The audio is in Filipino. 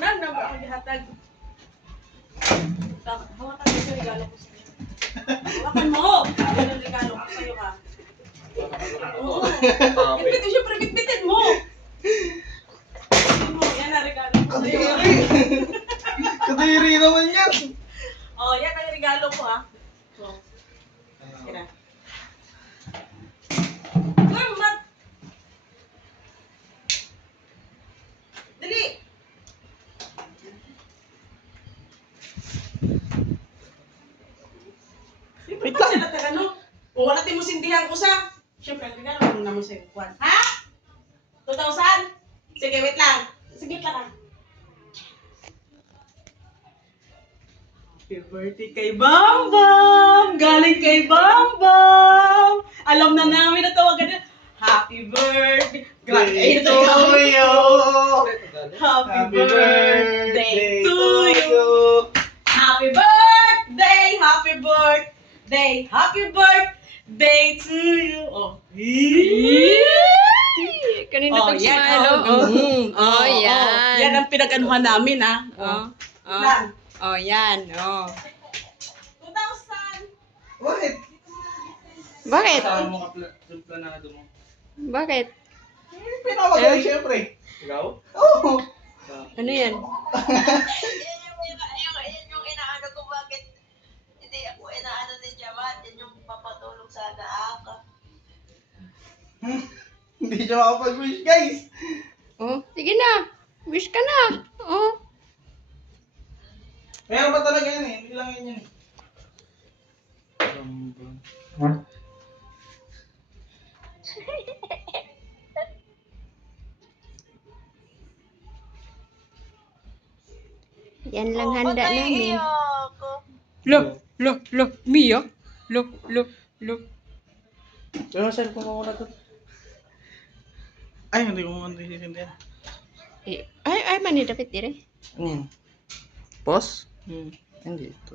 Nan, na ba ako ihatag? Hawakan mo yung regalo ko sa'yo. Hawakan mo! Yan ang regalo ko sa'yo ka. Oo. Bitbit, siyempre bitbitin mo! Bitbitin mo, yan ang regalo ko sa'yo. Kadiri naman yan. Oh, yan ang regalo ko ha. So, kira. Mat! Dali! Wait lang. Sila taga no? O wala ti mo sindihan ko sa. Siyempre, ang regalo mo naman sa kuwan. Ha? 2,000? Sige, wait lang. Sige lang. Happy birthday kay Bam Bam! Galing kay Bam Bam! Alam na namin na tawagan na. Happy birthday! Grabe to you! Happy birthday to you! Happy birthday! Happy birthday! Happy birthday to you! Oh. Kanina Oh, pag yan. smile, Oh, oh, yan. Yan ang pinag-anuhan namin, ha? Oh, oh. Lang. Oh, yan, oh. 2,000! Bakit? Bakit? Saan mo yung planado mo? Bakit? Pinawag ka rin siyempre. Ikaw? Oo. Ano yan? Yan yung inaano ko, bakit hindi ako inaano ni Jamat, yan yung papatulong sana ako. Hindi siya makapag-wish, guys. Oh, sige na. Wish ka na. Oh. Meron ba talaga yan eh? Hindi lang yan yan. Yan lang handa namin. Ako. Lo, Mia. Lo. Pero saan ko muna to? Ay, hindi ko muna sisindihan. Ay, mani dapat dire. Ano yan? Pause? Hmm. Hindi ito.